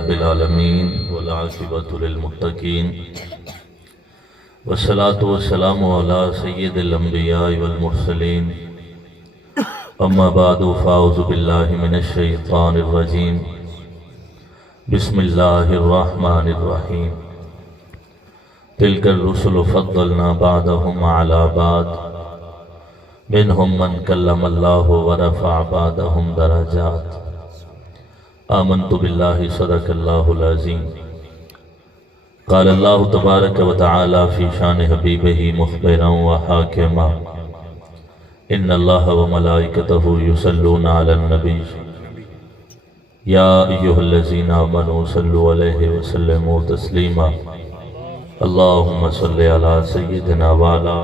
رب العالمين والعاقبة للمتقين والصلاة والسلام على سيد الأنبياء والمرسلين أما بعد فأعوذ بالله من الشيطان الرجيم بسم الله الرحمن الرحيم تلك الرسل فضلنا بعضهم على بعض منهم من كلم الله ورفع بعضهم درجات آمنت بالله صدق الله العظيم قال الله تبارك وتعالى في شان حبيبه مخبرا وحاكما إن الله وملائكته يصلون على النبي يا أيها الذين آمنوا صلوا عليه وسلموا تسليما اللهم صل على سيدنا وعلى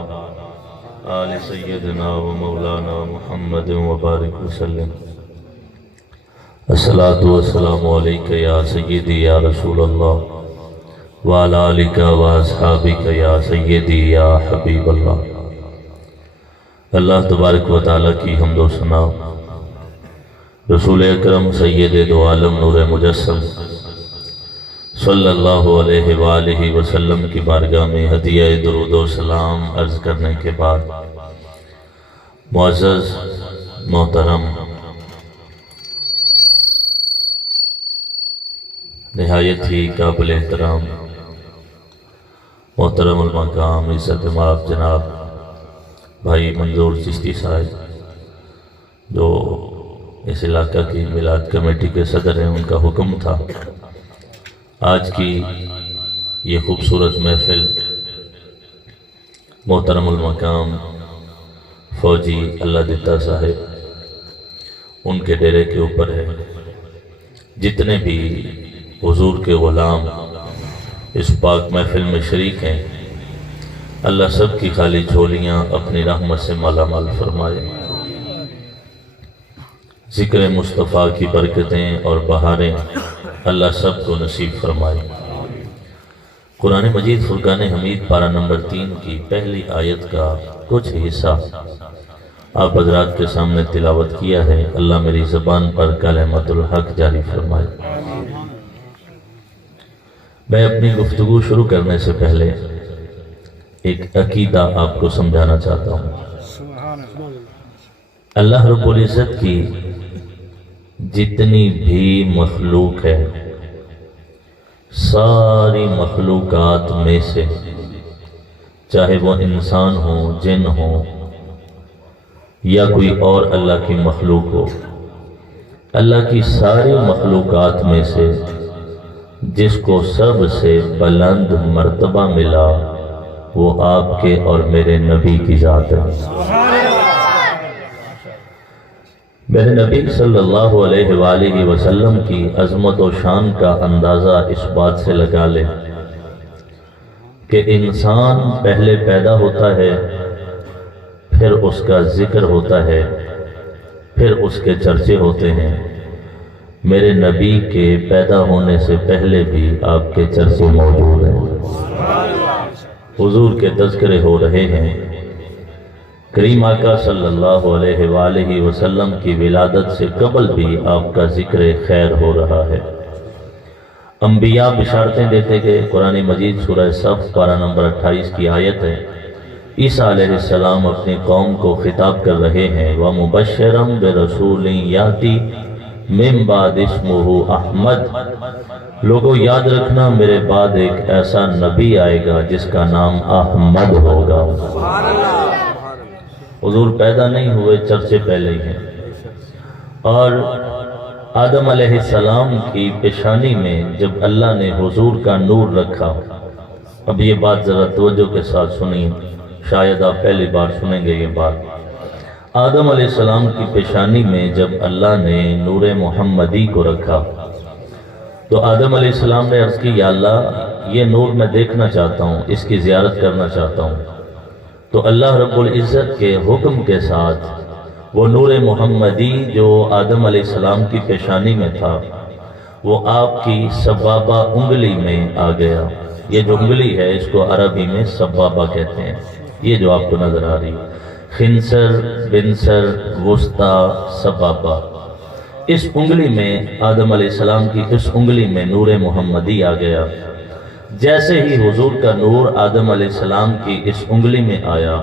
آل سيدنا ومولانا محمد وبارك وسلم الصلاة والسلام عليك يا سيدي يا رسول الله وعلى آلك وأصحابك يا سيدي يا حبیب اللہ۔ اللہ تبارک و تعالیٰ کی حمد و ثنا رسول اکرم سید دو عالم نور مجسم صلی اللہ علیہ وآلہ وسلم کی بارگاہ میں ہدیہ درود و سلام عرض کرنے کے بعد معزز محترم نہایت ہی قابل احترام محترم المقام عزت مآب جناب بھائی منظور چشتی صاحب جو اس علاقہ کی میلاد کمیٹی کے صدر ہیں، ان کا حکم تھا آج کی یہ خوبصورت محفل محترم المقام فوجی اللہ دتا صاحب ان کے ڈیرے کے اوپر ہے۔ جتنے بھی حضور کے غلام اس پاک محفل میں شریک ہیں، اللہ سب کی خالی جھولیاں اپنی رحمت سے مالا مال فرمائے، ذکر مصطفیٰ کی برکتیں اور بہاریں اللہ سب کو نصیب فرمائے۔ قرآن مجید فرقان حمید پارہ نمبر 3 کی پہلی آیت کا کچھ حصہ آپ حضرات کے سامنے تلاوت کیا ہے۔ اللہ میری زبان پر کلمۃ الحق جاری فرمائے۔ میں اپنی گفتگو شروع کرنے سے پہلے ایک عقیدہ آپ کو سمجھانا چاہتا ہوں۔ اللہ رب العزت کی جتنی بھی مخلوق ہے، ساری مخلوقات میں سے چاہے وہ انسان ہو، جن ہو یا کوئی اور اللہ کی مخلوق ہو، اللہ کی ساری مخلوقات میں سے جس کو سب سے بلند مرتبہ ملا وہ آپ کے اور میرے نبی کی ذات ہے۔ میرے نبی صلی اللہ علیہ وآلہ وسلم کی عظمت و شان کا اندازہ اس بات سے لگا لے کہ انسان پہلے پیدا ہوتا ہے، پھر اس کا ذکر ہوتا ہے، پھر اس کے چرچے ہوتے ہیں۔ میرے نبی کے پیدا ہونے سے پہلے بھی آپ کے چرچے موجود ہیں، حضور کے تذکرے ہو رہے ہیں۔ کریم آقا صلی اللہ علیہ وآلہ وسلم کی ولادت سے قبل بھی آپ کا ذکر خیر ہو رہا ہے۔ انبیاء بشارتیں دیتے گئے۔ قرآن مجید سورہ صف پارہ نمبر 28 کی آیت ہے۔ عیسیٰ علیہ السلام اپنی قوم کو خطاب کر رہے ہیں وَمُبَشِّرًا بِرَسُولٍ يَأْتِي مِن بَعْدِ اسْمُهُ احمد، لوگوں یاد رکھنا میرے بعد ایک ایسا نبی آئے گا جس کا نام احمد ہوگا۔ حضور پیدا نہیں ہوئے، چرچے پہلے ہی ہیں۔ اور آدم علیہ السلام کی پیشانی میں جب اللہ نے حضور کا نور رکھا، اب یہ بات ذرا توجہ کے ساتھ سنیں، شاید آپ پہلی بار سنیں گے یہ بات۔ آدم علیہ السلام کی پیشانی میں جب اللہ نے نور محمدی کو رکھا تو آدم علیہ السلام نے عرض کی یا اللہ یہ نور میں دیکھنا چاہتا ہوں، اس کی زیارت کرنا چاہتا ہوں۔ تو اللہ رب العزت کے حکم کے ساتھ وہ نور محمدی جو آدم علیہ السلام کی پیشانی میں تھا وہ آپ کی سبابہ انگلی میں آ گیا۔ یہ جو انگلی ہے اس کو عربی میں سبابہ کہتے ہیں، یہ جو آپ کو نظر آ رہی، خنصر، بنصر، وسطی، سبابہ، اس انگلی میں آدم علیہ السلام کی اس انگلی میں نور محمدی آ گیا۔ جیسے ہی حضور کا نور آدم علیہ السلام کی اس انگلی میں آیا،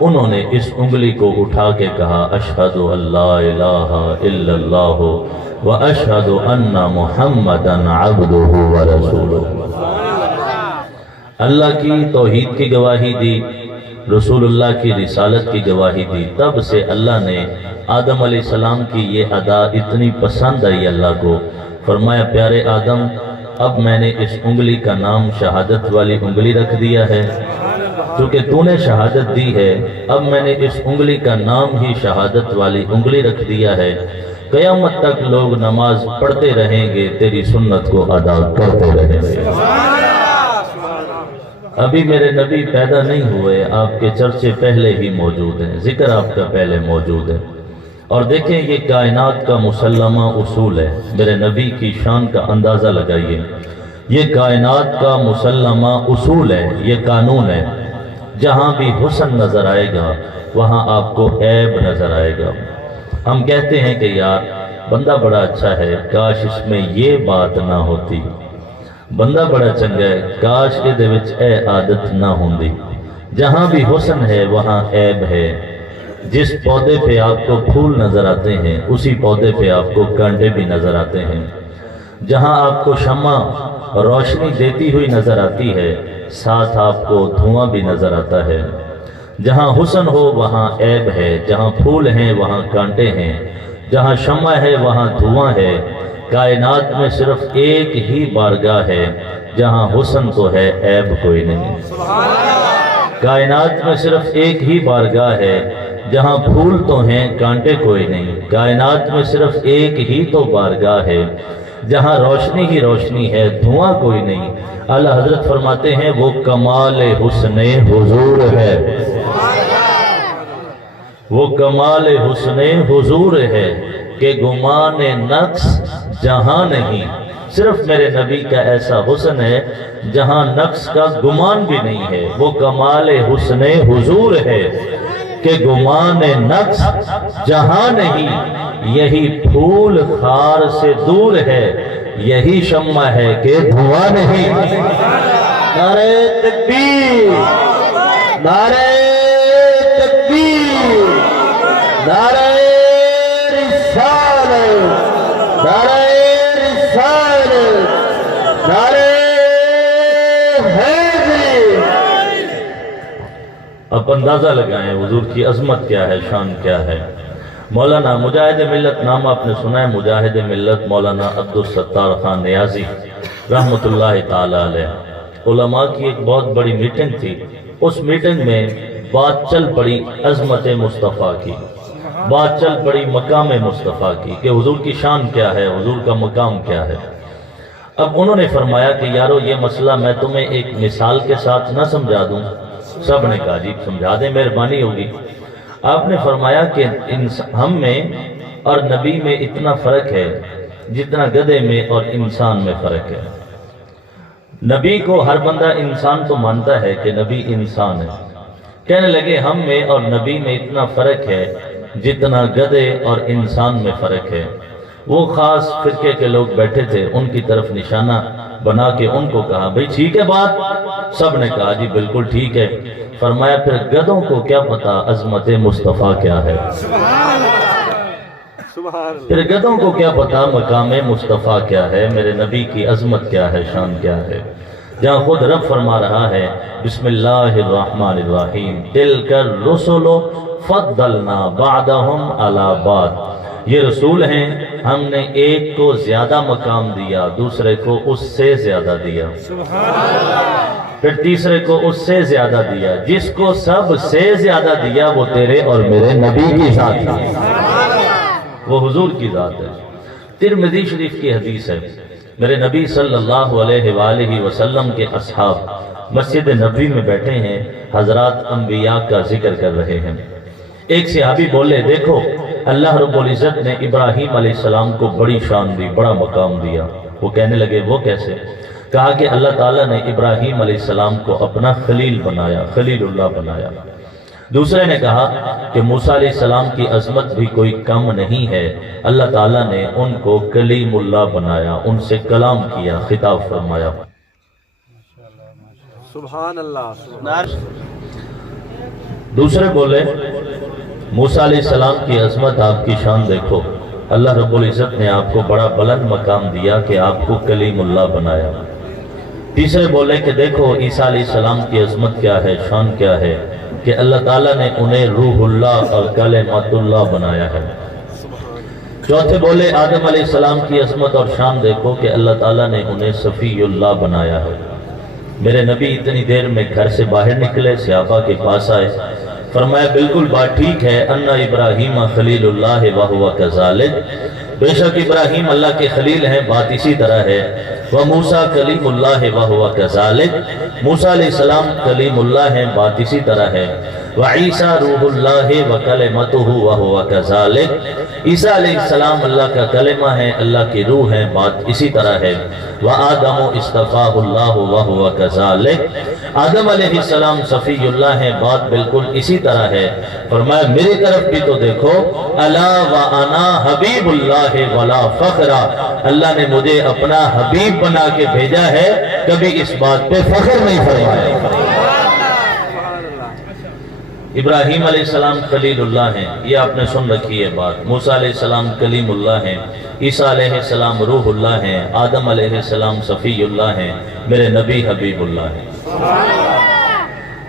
انہوں نے اس انگلی کو اٹھا کے کہا اشہد ان لا الہ الا اللہ و اشہد ان محمدا عبدہ و رسولہ۔ اللہ کی توحید کی گواہی دی، رسول اللہ کی رسالت کی گواہی دی۔ تب سے اللہ نے آدم علیہ السلام کی یہ ادا اتنی پسند آئی اللہ کو، فرمایا پیارے آدم اب میں نے اس انگلی کا نام شہادت والی انگلی رکھ دیا ہے، چونکہ تو نے شہادت دی ہے اب میں نے اس انگلی کا نام ہی شہادت والی انگلی رکھ دیا ہے۔ قیامت تک لوگ نماز پڑھتے رہیں گے، تیری سنت کو ادا کرتے رہیں گے۔ ابھی میرے نبی پیدا نہیں ہوئے، آپ کے چرچے پہلے ہی موجود ہیں، ذکر آپ کا پہلے موجود ہے۔ اور دیکھیں یہ کائنات کا مسلمہ اصول ہے، میرے نبی کی شان کا اندازہ لگائیے۔ یہ کائنات کا مسلمہ اصول ہے، یہ قانون ہے، جہاں بھی حسن نظر آئے گا وہاں آپ کو عیب نظر آئے گا۔ ہم کہتے ہیں کہ یار بندہ بڑا اچھا ہے، کاش اس میں یہ بات نہ ہوتی، بندہ بڑا چنگا ہے، کاش یہ وچ اے عادت نہ ہوندی۔ جہاں بھی حسن ہے وہاں عیب ہے۔ جس پودے پہ آپ کو پھول نظر آتے ہیں اسی پودے پہ آپ کو کانٹے بھی نظر آتے ہیں۔ جہاں آپ کو شمع روشنی دیتی ہوئی نظر آتی ہے ساتھ آپ کو دھواں بھی نظر آتا ہے۔ جہاں حسن ہو وہاں عیب ہے، جہاں پھول ہیں وہاں کانٹے ہیں، جہاں شمع ہے وہاں دھواں ہے۔ کائنات میں صرف ایک ہی بارگاہ ہے جہاں حسن تو ہے عیب کوئی نہیں۔ کائنات میں صرف ایک ہی بارگاہ ہے جہاں پھول تو ہیں کانٹے کوئی نہیں۔ کائنات میں صرف ایک ہی تو بارگاہ ہے جہاں روشنی ہی روشنی ہے، دھواں کوئی نہیں۔ اعلیٰ حضرت فرماتے ہیں وہ کمال حسن حضور ہے، وہ کمال حسن حضور ہے کہ گمان نقص جہاں نہیں۔ صرف میرے نبی کا ایسا حسن ہے جہاں نقص کا گمان بھی نہیں ہے، وہ کمال حسن حضور ہے کہ گمان نقص جہاں نہیں۔ یہی پھول خار سے دور ہے، یہی شمع ہے کہ دھواں نہیں۔ نعرہ تکبیر، نعرہ تکبیر، نعرہ رسالت، نعرہ رسالت، نعرہ حیدری۔ اب اندازہ لگائیں حضور کی عظمت کیا ہے، شان کیا ہے۔ مولانا مجاہد ملت نام آپ نے سنا ہے، مجاہد ملت مولانا عبدالستار خان نیازی رحمت اللہ تعالی علیہ۔ علماء کی ایک بہت بڑی میٹنگ تھی، اس میٹنگ میں بات چل پڑی عظمت مصطفیٰ کی، بات چل پڑی مقام مصطفیٰ کی کہ حضور کی شان کیا ہے، حضور کا مقام کیا ہے۔ اب انہوں نے فرمایا کہ یارو یہ مسئلہ میں تمہیں ایک مثال کے ساتھ نہ سمجھا دوں؟ سب نے کہا جی سمجھا دیں، مہربانی ہوگی۔ آپ نے فرمایا کہ ہم میں اور نبی میں اتنا فرق ہے جتنا گدھے میں اور انسان میں فرق ہے۔ نبی کو ہر بندہ انسان تو مانتا ہے کہ نبی انسان ہے، کہنے لگے ہم میں اور نبی میں اتنا فرق ہے جتنا گدھے اور انسان میں فرق ہے۔ وہ خاص فرقے کے لوگ بیٹھے تھے، ان کی طرف نشانہ بنا کے ان کو کہا بھئی ٹھیک ہے بات؟ سب نے کہا جی بالکل ٹھیک ہے۔ فرمایا پھر گدھوں کو کیا پتا عظمت مصطفیٰ کیا ہے، پھر گدھوں کو کیا پتا مقام مصطفیٰ کیا ہے، میرے نبی کی عظمت کیا ہے، شان کیا ہے۔ جہاں خود رب فرما رہا ہے بسم اللہ الرحمن الرحیم تلک الرسل فضلنا بعضهم علی بعض، یہ رسول ہیں ہم نے ایک کو زیادہ مقام دیا، دوسرے کو اس سے زیادہ دیا، پھر تیسرے کو اس سے زیادہ دیا، جس کو سب سے زیادہ دیا وہ تیرے اور میرے نبی کی ذات ہے، وہ حضور کی ذات ہے۔ ترمذی شریف کی حدیث ہے، میرے نبی صلی اللہ علیہ وآلہ وسلم کے اصحاب مسجد نبوی میں بیٹھے ہیں، حضرات انبیاء کا ذکر کر رہے ہیں۔ ایک صحابی بولے دیکھو اللہ رب العزت نے ابراہیم علیہ السلام کو بڑی شان دی، بڑا مقام دیا۔ وہ کہنے لگے وہ کیسے؟ کہا کہ اللہ تعالیٰ نے ابراہیم علیہ السلام کو اپنا خلیل بنایا، خلیل اللہ بنایا۔ دوسرے نے کہا کہ موسیٰ علیہ السلام کی عظمت بھی کوئی کم نہیں ہے، اللہ تعالیٰ نے ان کو کلیم اللہ بنایا، ان سے کلام کیا، خطاب فرمایا۔ سبحان اللہ۔ دوسرے بولے موسیٰ علیہ السلام کی عظمت، آپ کی شان دیکھو، اللہ رب العزت نے آپ کو بڑا بلند مقام دیا کہ آپ کو کلیم اللہ بنایا۔ تیسرے بولے کہ دیکھو عیسیٰ علیہ السلام کی عظمت کیا ہے، شان کیا ہے، کہ اللہ تعالیٰ نے انہیں روح اللہ اور کلمۃ اللہ بنایا ہے۔ چوتھے بولے آدم علیہ السلام کی عظمت اور شان دیکھو کہ اللہ تعالیٰ نے انہیں صفی اللہ بنایا ہے۔ میرے نبی اتنی دیر میں گھر سے باہر نکلے، صحابہ کے پاس آئے، فرمایا بالکل بات ٹھیک ہے، ان ابراہیم خلیل اللہ وہو کذالک، بے شک ابراہیم اللہ کے خلیل ہیں، بات اسی طرح ہے۔ وموسیٰ کلیم اللہ وہو کذالک، موسیٰ علیہ السلام کلیم اللہ ہیں، بات اسی طرح ہے۔ وعیسیٰ روح اللہ وکلمتہ وہو کذالک، عیسیٰ علیہ السلام اللہ کا کلمہ ہے، اللہ کی روح ہے، بات اسی طرح ہے۔ وآدم اصطفاہ اللہ وہو کذالک، آدم علیہ السلام صفی اللہ ہیں، بات بالکل اسی طرح ہے۔ فرمایا میری طرف بھی تو دیکھو، الا وانا حبیب اللہ ولا فخر، اللہ نے مجھے اپنا حبیب بنا کے بھیجا ہے، کبھی اس بات پہ فخر نہیں فرمایا۔ ابراہیم علیہ السلام خلیل اللہ ہیں، یہ آپ نے سن رکھی ہے بات، موسیٰ علیہ السلام کلیم اللہ ہیں، عیسیٰ علیہ السلام روح اللہ ہیں، آدم علیہ السلام صفی اللہ ہیں، میرے نبی حبیب اللہ ہیں۔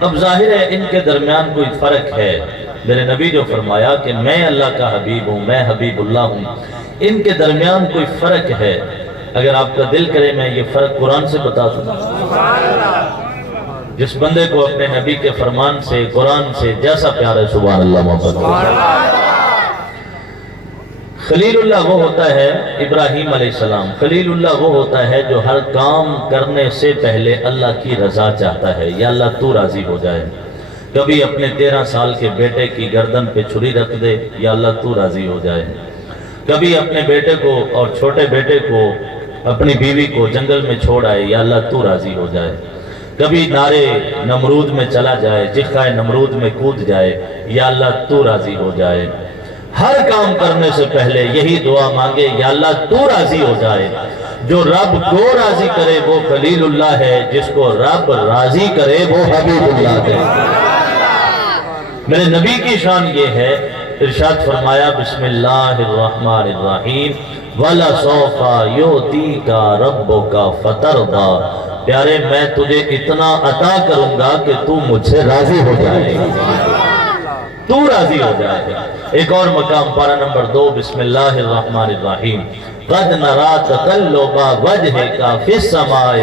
اب ظاہر ہے ان کے درمیان کوئی فرق ہے، میرے نبی جو فرمایا کہ میں اللہ کا حبیب ہوں، میں حبیب اللہ ہوں، ان کے درمیان کوئی فرق ہے۔ اگر آپ کا دل کرے میں یہ فرق قرآن سے بتا دوں، جس بندے کو اپنے نبی کے فرمان سے، قرآن سے جیسا پیار ہے، سبحان اللہ محمد۔ خلیل اللہ وہ ہوتا ہے، ابراہیم علیہ السلام خلیل اللہ وہ ہوتا ہے جو ہر کام کرنے سے پہلے اللہ کی رضا چاہتا ہے، یا اللہ تو راضی ہو جائے۔ کبھی اپنے 13 سال کے بیٹے کی گردن پہ چھری رکھ دے، یا اللہ تو راضی ہو جائے۔ کبھی اپنے بیٹے کو اور چھوٹے بیٹے کو، اپنی بیوی کو جنگل میں چھوڑ آئے، یا اللہ تو راضی ہو جائے۔ کبھی نارے نمرود میں چلا جائے، جخائے نمرود میں کود جائے، یا اللہ تو راضی ہو جائے۔ ہر کام کرنے سے پہلے یہی دعا مانگے، یا اللہ تو راضی ہو جائے۔ جو رب کو راضی کرے وہ خلیل اللہ ہے، جس کو رب راضی کرے وہ حبیب اللہ ہے۔ میرے نبی کی شان یہ ہے، ارشاد فرمایا بسم اللہ الرحمن الرحیم وَلَسَوْفَ يُعْطِيكَ رَبُّكَ فَتَرْضَىٰ، پیارے میں تجھے اتنا عطا کروں گا کہ تو مجھ سے راضی ہو جائے، تو راضی ہو جائے۔ ایک اور مقام پارہ نمبر 2 بسم اللہ الرحمن الرحیم قَدْ نَرَا تَقَلُّبَ وَجْهِكَ فِي السَّمَاءِ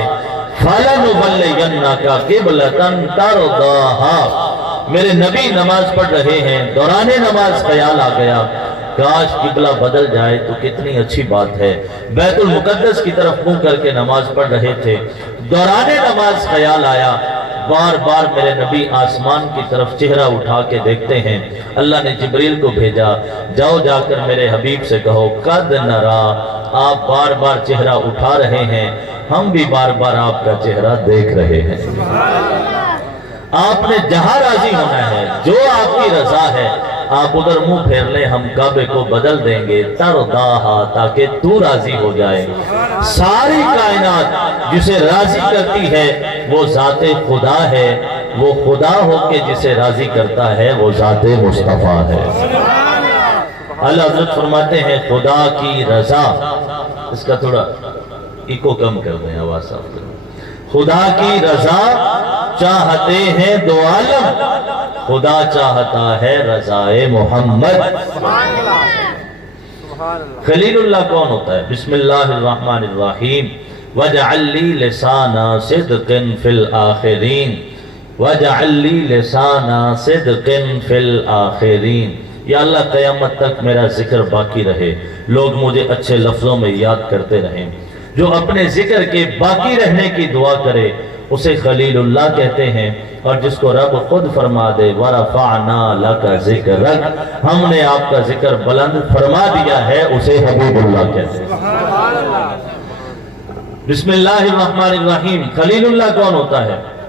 فَلَنُوَلِّيَنَّكَ قِبْلَةً تَرْضَاهَا، میرے نبی نماز پڑھ رہے ہیں، دوران نماز خیال آ گیا کاش قبلہ بدل جائے تو کتنی اچھی بات ہے۔ بیت المقدس کی طرف منہ کر کے نماز پڑھ رہے تھے، دوران نماز خیال آیا، بار بار میرے نبی آسمان کی طرف چہرہ اٹھا کے دیکھتے ہیں۔ اللہ نے جبریل کو بھیجا، جاؤ جا کر میرے حبیب سے کہو قد نرا، آپ بار بار چہرہ اٹھا رہے ہیں، ہم بھی بار بار آپ کا چہرہ دیکھ رہے ہیں۔ آپ نے جہاں راضی ہونا ہے، جو آپ کی رضا ہے، آپ ادھر منہ پھیر لیں، ہم کعبے کو بدل دیں گے ترضاہا، تاکہ تو راضی ہو جائے۔ ساری کائنات جسے راضی کرتی ہے وہ ذات خدا ہے، وہ خدا ہو کے جسے راضی کرتا ہے وہ ذات مصطفیٰ ہے۔ اللہ حضرت فرماتے ہیں خدا کی رضا، اس کا تھوڑا ایکو کم کر دیں، آواز صاف کریں۔ خدا کی رضا چاہتے ہیں دو عالم، خدا چاہتا ہے رضائے محمد۔ خلیل اللہ کون ہوتا ہے؟ بسم اللہ الرحمن الرحیم وَجَعَلْ لِي لِسَانَ صِدْقٍ فِي الْآخِرِينَ وَجَعَلْ لِي لِسَانَ صِدْقٍ فِي الْآخِرِينَ، یا اللہ قیامت تک میرا ذکر باقی رہے، لوگ مجھے اچھے لفظوں میں یاد کرتے رہیں۔ جو اپنے ذکر کے باقی رہنے کی دعا کرے اسے خلیل اللہ کہتے ہیں، اور جس کو رب خود فرما دے وَرَفَعْنَا لَكَ ذِكْرَكَ، ہم نے آپ کا ذکر بلند فرما دیا ہے، اسے حبیب اللہ کہتے ہیں۔ بسم اللہ الرحمن الرحیم خلیل اللہ کون ہوتا ہے؟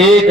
1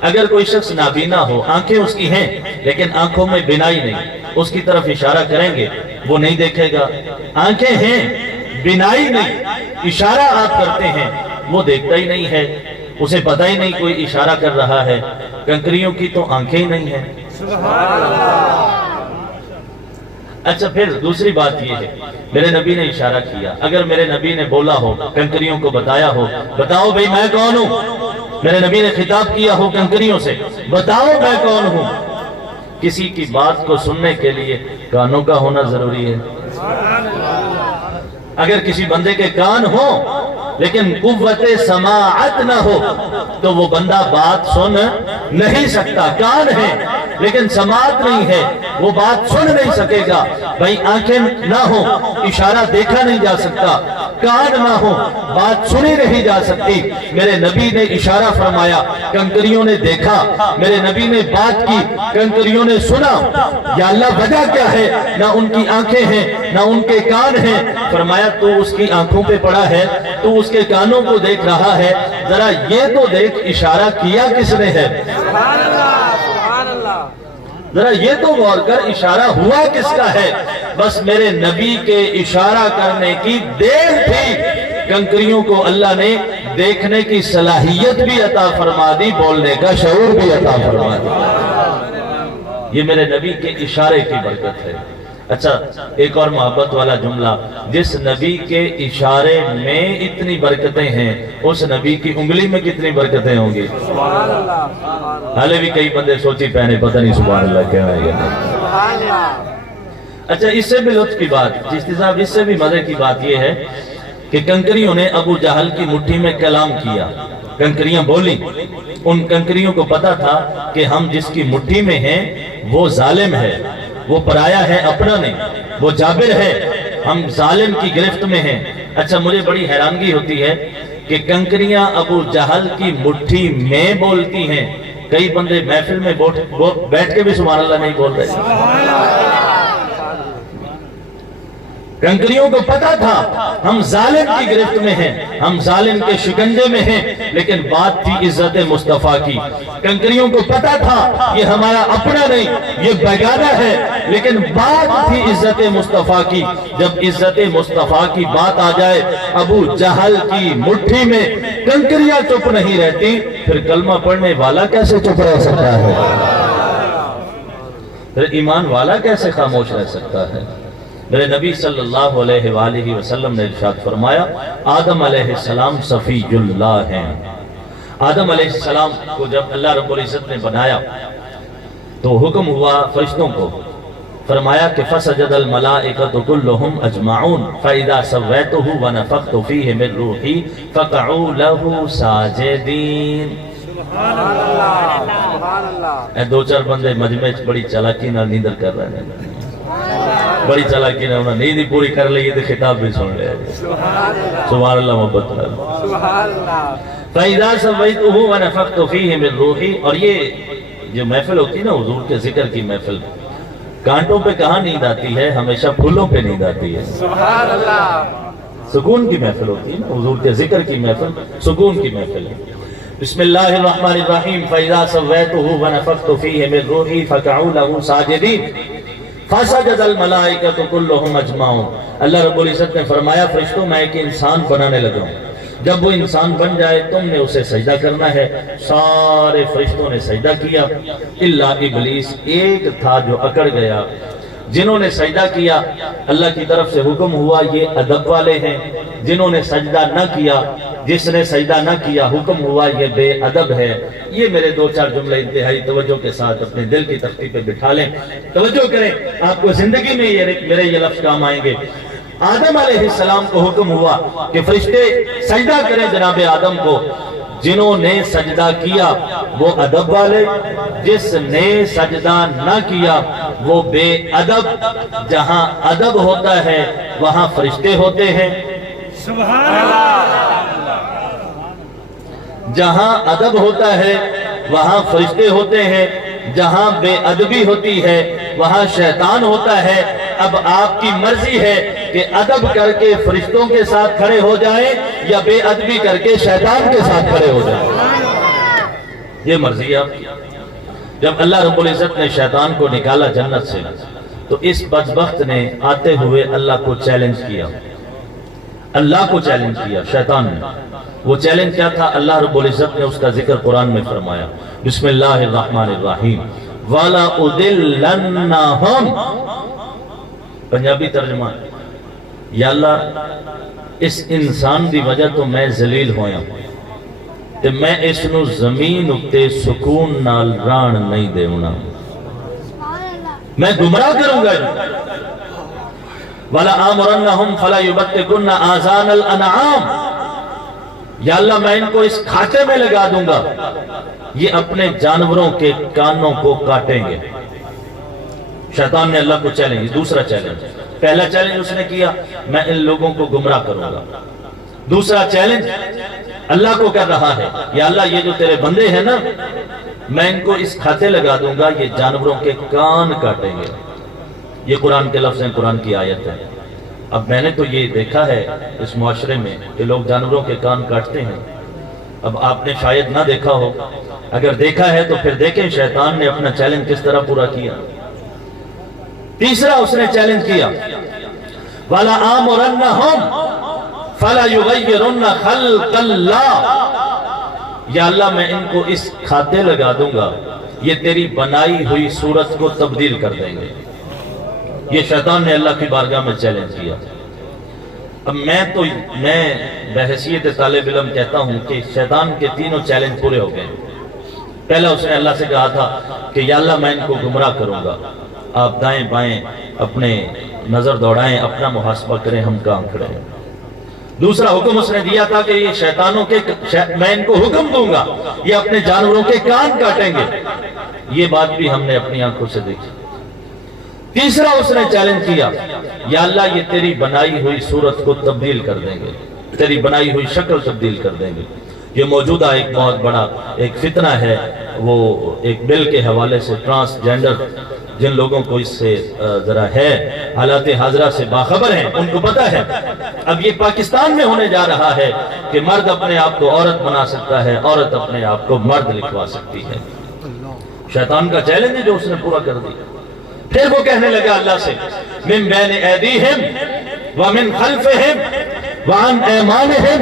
اگر کوئی شخص نابینا ہو، آنکھیں اس کی ہیں لیکن آنکھوں میں بینائی نہیں، اس کی طرف اشارہ کریں گے وہ نہیں دیکھے گا۔ آنکھیں ہیں، بینائی نہیں، اشارہ آپ کرتے ہیں وہ دیکھتا ہی نہیں ہے، اسے پتہ ہی نہیں کوئی اشارہ کر رہا ہے۔ کنکریوں کی تو آنکھیں ہی نہیں ہیں۔ اچھا پھر دوسری بات یہ ہے، میرے نبی نے اشارہ کیا، اگر میرے نبی نے بولا ہو، کنکریوں کو بتایا ہو، بتاؤ بھئی میں کون ہوں، میرے نبی نے خطاب کیا ہو کنکریوں سے، بتاؤ میں کون ہوں، کسی کی بات کو سننے کے لیے کانوں کا ہونا ضروری ہے۔ اگر کسی بندے کے کان ہو لیکن قوت سماعت نہ ہو تو وہ بندہ بات سن نہیں سکتا۔ کان ہے لیکن سماعت نہیں ہے، وہ بات سن نہیں سکے گا۔ بھائی آنکھیں نہ ہو، اشارہ دیکھا نہیں جا سکتا، کان نہ ہو، بات سنی نہیں جا سکتی۔ میرے نبی نے اشارہ فرمایا، کنکریوں نے دیکھا، میرے نبی نے بات کی، کنکریوں نے سنا۔ یا اللہ وجہ کیا ہے؟ نہ ان کی آنکھیں ہیں نہ ان کے کان ہیں۔ فرمایا تو اس کی آنکھوں پہ پڑا ہے، تو اس کے کانوں کو دیکھ رہا ہے، ذرا یہ تو دیکھ اشارہ کیا کس نے ہے؟ ذرا یہ تو غور کر اشارہ ہوا کس کا ہے؟ بس میرے نبی کے اشارہ کرنے کی دیر تھی۔ کنکریوں کو اللہ نے دیکھنے کی صلاحیت بھی عطا فرما دی، بولنے کا شعور بھی عطا فرما دی۔ یہ میرے نبی کے اشارے کی برکت ہے۔ اچھا ایک اور محبت والا جملہ، جس نبی کے اشارے میں اتنی برکتیں ہیں اس نبی کی انگلی میں کتنی برکتیں ہوں گی؟ حالے بھی کئی بندے سوچی پہنے، پتہ نہیں سبحان اللہ کیا ہے یہ۔ اچھا اس سے بھی لطف کی بات، چشتی صاحب اس سے بھی مزے کی بات یہ ہے کہ کنکریوں نے ابو جہل کی مٹھی میں کلام کیا، کنکریاں بولی۔ ان کنکریوں کو پتا تھا کہ ہم جس کی مٹھی میں ہیں وہ ظالم ہے، وہ پرایا ہے، اپنا نہیں، وہ جابر ہے، ہم ظالم کی گرفت میں ہیں۔ اچھا مجھے بڑی حیرانگی ہوتی ہے کہ کنکریاں ابو جہل کی مٹھی میں بولتی ہیں، کئی بندے محفل میں بیٹھ کے بھی سبحان اللہ نہیں بول رہے۔ کنکریوں کو پتا تھا ہم ظالم کی گرفت میں ہیں، ہم ظالم کے شکنجے میں ہیں، لیکن بات تھی عزت مصطفیٰ کی۔ کنکریوں کو پتا تھا یہ ہمارا اپنا نہیں، یہ بیگانہ ہے، لیکن بات تھی عزت مصطفیٰ کی۔ جب عزت مصطفیٰ کی بات آ جائے، ابو جہل کی مٹھی میں کنکریاں چپ نہیں رہتی، پھر کلمہ پڑھنے والا کیسے چپ رہ سکتا ہے؟ پھر ایمان والا کیسے خاموش رہ سکتا ہے؟ میرے نبی صلی اللہ علیہ وآلہ وسلم نے ارشاد فرمایا، آدم علیہ السلام صفی اللہ ہیں۔ آدم علیہ السلام کو جب اللہ رب العزت نے بنایا تو حکم ہوا فرشتوں کو، فرمایا کہ فسجد الملائکۃ کلہم اجمعون فاذا سویتہ ونفخت فیہ من روحی فقعوا لہ ساجدین۔ اے دو چار بندے مجمع بڑی چالاکی نال نیندر کر رہے ہیں، بڑی چالاکی نے انہوں نے نیند پوری کر لی تو خطاب بھی سن لیا۔ سبحان اللہ محبت فَإِذَا سَوَّيْتُهُ وَنَفَخْتُ فِيهِ مِن رُوحِي۔ اور یہ جو محفل ہوتی ہے نا حضور کے ذکر کی محفل، کانٹوں پہ کہاں نیند آتی ہے؟ ہمیشہ پھولوں پہ نیند آتی ہے۔ سبحان اللہ، سکون کی محفل ہوتی ہے نا حضور کے ذکر کی محفل، سکون کی محفل ہے۔ بسم اللہ الرحمن الرحیم فَإِذَا سَوَّيْتُهُ وَنَفَخْتُ فِيهِ مِن رُوحِي فَقَعُوا لَهُ سَاجِدِينَ فَسَجَدَ الْمَلَائِكَةُ كُلُّهُمْ أَجْمَعُونَ۔ اللہ رب العزت نے فرمایا فرشتوں میں ایک انسان بنانے لگا ہوں، جب وہ انسان بن جائے تم نے اسے سجدہ کرنا ہے۔ سارے فرشتوں نے سجدہ کیا الا ابلیس، ایک تھا جو اکڑ گیا۔ جنہوں نے سجدہ کیا اللہ کی طرف سے حکم ہوا یہ ادب والے ہیں، جنہوں نے سجدہ نہ کیا، جس نے سجدہ نہ کیا حکم ہوا یہ بے ادب ہے۔ یہ میرے دو چار جملے انتہائی توجہ کے ساتھ اپنے دل کی تختی پہ بٹھا لیں، توجہ کریں، آپ کو زندگی میں میرے یہ لفظ کام آئیں گے۔ آدم علیہ السلام کو حکم ہوا کہ فرشتے سجدہ کریں جناب آدم کو۔ جنہوں نے سجدہ کیا وہ ادب والے، جس نے سجدہ نہ کیا وہ بے ادب۔ جہاں ادب ہوتا ہے وہاں فرشتے ہوتے ہیں، سبحان اللہ۔ جہاں ادب ہوتا ہے وہاں فرشتے ہوتے ہیں، جہاں بے ادبی ہوتی ہے وہاں شیطان ہوتا ہے۔ اب آپ کی مرضی ہے کہ ادب کر کے فرشتوں کے ساتھ کھڑے ہو جائیں یا بے ادبی کر کے شیطان کے ساتھ کھڑے ہو جائیں۔ یہ مرضی ہے آپ کی۔ جب اللہ رب العزت نے شیطان کو نکالا جنت سے تو اس بدبخت نے آتے ہوئے اللہ کو چیلنج کیا، اللہ کو چیلنج کیا شیطان نے۔ وہ چیلنج کیا تھا؟ اللہ رب العزت نے اس کا ذکر قرآن میں فرمایا، بسم اللہ الرحمن الرحیم، وَلَا أُضِلَّنَّهُمْ۔ پنجابی ترجمہ، یا اللہ اس انسان دی وجہ تو میں ذلیل ہویا تے میں اس نو زمین اتے سکون نال ران نہیں دیونا، میں گمراہ کروں گا۔ وَلَا آمُرَنَّهُمْ فَلَا يُبَتِّكُنَّ آذَانَ الْأَنْعَامِ، یا اللہ میں ان کو اس کھاتے میں لگا دوں گا، یہ اپنے جانوروں کے کانوں کو کاٹیں گے۔ شیطان نے اللہ کو چیلنج، دوسرا چیلنج، پہلا چیلنج اس نے کیا میں ان لوگوں کو گمراہ کروں گا، دوسرا چیلنج اللہ کو کر رہا ہے، یا اللہ یہ جو تیرے بندے ہیں نا میں ان کو اس کھاتے لگا دوں گا، یہ جانوروں کے کان کاٹیں گے۔ یہ قرآن کے لفظ ہیں، قرآن کی آیت ہے۔ اب میں نے تو یہ دیکھا ہے اس معاشرے میں کہ لوگ جانوروں کے کان کاٹتے ہیں، اب آپ نے شاید نہ دیکھا ہو، اگر دیکھا ہے تو پھر دیکھیں شیطان نے اپنا چیلنج کس طرح پورا کیا۔ تیسرا اس نے چیلنج کیا، وَلَا آمُرَنَّهُمْ فَلَا يُغَيِّرُنَّ خَلْقَ اللَّهِ، یا اللہ میں ان کو اس کھاتے لگا دوں گا، یہ تیری بنائی ہوئی صورت کو تبدیل کر دیں گے۔ یہ شیطان نے اللہ کی بارگاہ میں چیلنج کیا۔ اب میں بحیثیت طالب علم کہتا ہوں کہ شیطان کے تینوں چیلنج پورے ہو گئے۔ پہلا اس نے اللہ سے کہا تھا کہ یا اللہ میں ان کو گمراہ کروں گا، آپ دائیں بائیں اپنے نظر دوڑائیں، اپنا محاسبہ کریں، ہم کام کریں۔ دوسرا حکم اس نے دیا تھا کہ یہ شیطانوں کے میں ان کو حکم دوں گا، یہ اپنے جانوروں کے کان کاٹیں گے۔ یہ بات بھی ہم نے اپنی آنکھوں سے دیکھی۔ تیسرا اس نے چیلنج کیا، یا اللہ یہ تیری بنائی ہوئی صورت کو تبدیل کر دیں گے، تیری بنائی ہوئی شکل تبدیل کر دیں گے۔ یہ موجودہ ایک بہت بڑا ایک فتنہ ہے، وہ ایک بل کے حوالے سے ٹرانسجینڈر جن لوگوں کو اس سے ذرا ہے حالات حاضرہ سے باخبر ہیں ان کو پتہ ہے، اب یہ پاکستان میں ہونے جا رہا ہے کہ مرد اپنے آپ کو عورت بنا سکتا ہے، عورت اپنے آپ کو مرد لکھوا سکتی ہے۔ شیطان کا چیلنج ہے جو اس نے پورا کر دیا۔ پھر وہ کہنے لگا اللہ سے، من بین ایدیہم ومن خلفہم وعن ایمانہم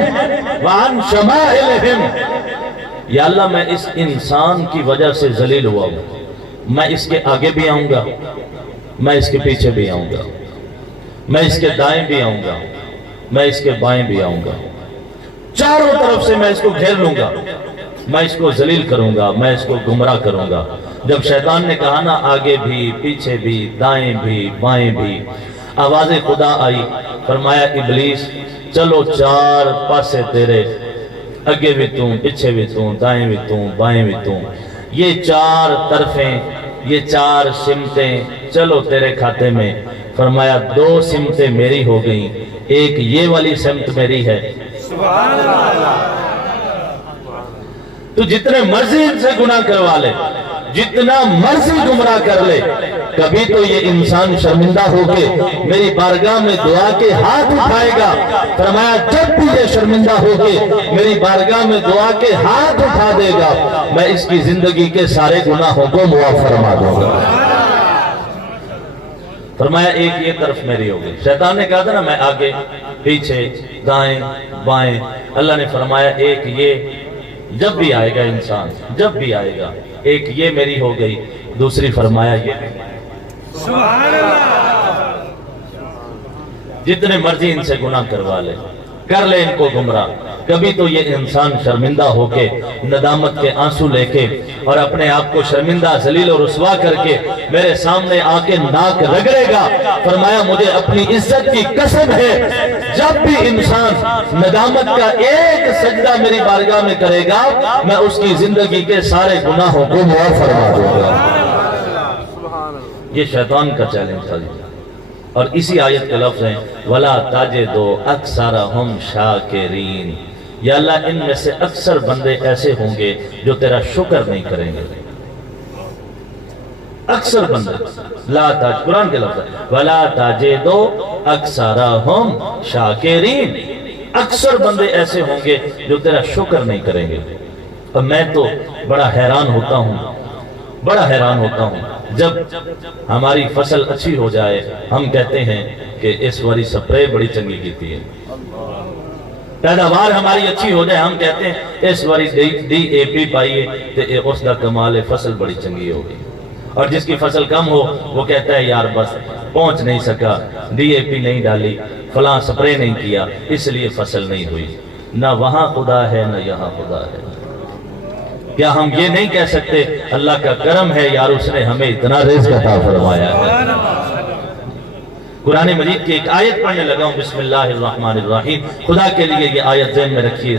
وعن شمائلہم، یا اللہ میں اس انسان کی وجہ سے ذلیل ہوا ہوں، میں اس کے آگے بھی آؤں گا، میں اس کے پیچھے بھی آؤں گا، میں اس کے دائیں بھی آؤں گا، میں اس کے بائیں بھی آؤں گا، چاروں طرف سے میں اس کو گھیر لوں گا، میں اس کو ذلیل کروں گا، میں اس کو گمراہ کروں گا۔ جب شیطان نے کہا نا آگے بھی پیچھے بھی دائیں بھی بائیں بھی، آواز خدا آئی، فرمایا ابلیس چلو چار پاسے تیرے، اگے بھی توں، پیچھے بھی توں، دائیں بھی توں، بائیں بھی توں، یہ چار طرفیں، یہ چار سمتیں چلو تیرے کھاتے میں۔ فرمایا دو سمتیں میری ہو گئیں، ایک یہ والی سمت میری ہے۔ سبحان اللہ۔ تو جتنے مرضی ان سے گناہ کروا لے، جتنا مرضی گمراہ کر لے، کبھی تو یہ انسان شرمندہ ہو کے میری بارگاہ میں دعا کے ہاتھ اٹھائے گا۔ فرمایا جب بھی یہ شرمندہ ہو کے میری بارگاہ میں دعا کے ہاتھ اٹھا دے گا، میں اس کی زندگی کے سارے گناہوں کو معاف فرما دوں گا۔ فرمایا ایک یہ طرف میری ہو گئی۔ شیطان نے کہا تھا نا میں آگے پیچھے دائیں بائیں، اللہ نے فرمایا ایک یہ جب بھی آئے گا انسان، جب بھی آئے گا، ایک یہ میری ہو گئی، دوسری فرمایا یہ سبحان اللہ۔ جتنے مرضی ان سے گناہ کروا لے، کر لے ان کو گمراہ، کبھی تو یہ انسان شرمندہ ہو کے ندامت کے آنسو لے کے اور اپنے آپ کو شرمندہ ذلیل اور رسوا کر کے میرے سامنے آ کے ناک رگڑے گا۔ فرمایا مجھے اپنی عزت کی قسم ہے، جب بھی انسان ندامت کا ایک سجدہ میری بارگاہ میں کرے گا، میں اس کی زندگی کے سارے گناہوں کو معاف فرما دوں گا۔ یہ شیطان کا چیلنج تھا۔ اور اسی آیت کے لفظ ہیں وَلَا تَجِدُ أَكْثَرَهُمْ شَاكِرِينَ، یا اللہ ان میں سے اکثر بندے ایسے ہوں گے جو تیرا شکر نہیں کریں گے۔ اکثر بندے، لا تاج قرآن کے لفظ ہے وَلَا تَجِدُ أَكْثَرَهُمْ شَاكِرِينَ، اکثر بندے ایسے ہوں گے جو تیرا شکر نہیں کریں گے۔ اب میں تو بڑا حیران ہوتا ہوں جب ہماری فصل اچھی ہو جائے ہم کہتے ہیں کہ اس واری سپرے بڑی چنگی کیتی ہے، پیداوار ہماری اچھی ہو جائے ہم کہتے ہیں اس واری ڈی اے پی پائیے تو اس کا کمال ہے، فصل بڑی چنگی ہوگی۔ اور جس کی فصل کم ہو وہ کہتا ہے یار بس پہنچ نہیں سکا، ڈی اے پی نہیں ڈالی، فلاں سپرے نہیں کیا، اس لیے فصل نہیں ہوئی۔ نہ وہاں خدا ہے نہ یہاں خدا ہے۔ کیا ہم یہ نہیں کہہ سکتے اللہ کا کرم ہے یار اس نے ہمیں اتنا رزق عطا فرمایا ہے؟ قرآن مجید کی ایک آیت پڑھنے لگا ہوں، بسم اللہ الرحمن الرحیم، خدا کے لیے یہ آیت ذہن میں رکھیے،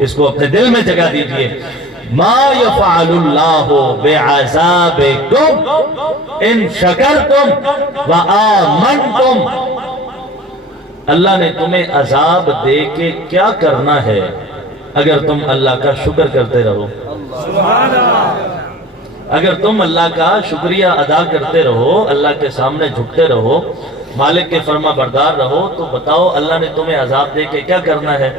اس کو اپنے دل میں جگہ دیجئے۔ ما یفعل اللہ بعذابکم ان شکرتم وآمنتم، اللہ نے تمہیں عذاب دے کے کیا کرنا ہے اگر تم اللہ کا شکر کرتے رہو، اگر تم اللہ کا شکریہ ادا کرتے رہو، اللہ کے سامنے جھکتے رہو، مالک کے فرما بردار رہو، تو بتاؤ اللہ نے تمہیں عذاب دے کے کیا کرنا ہے؟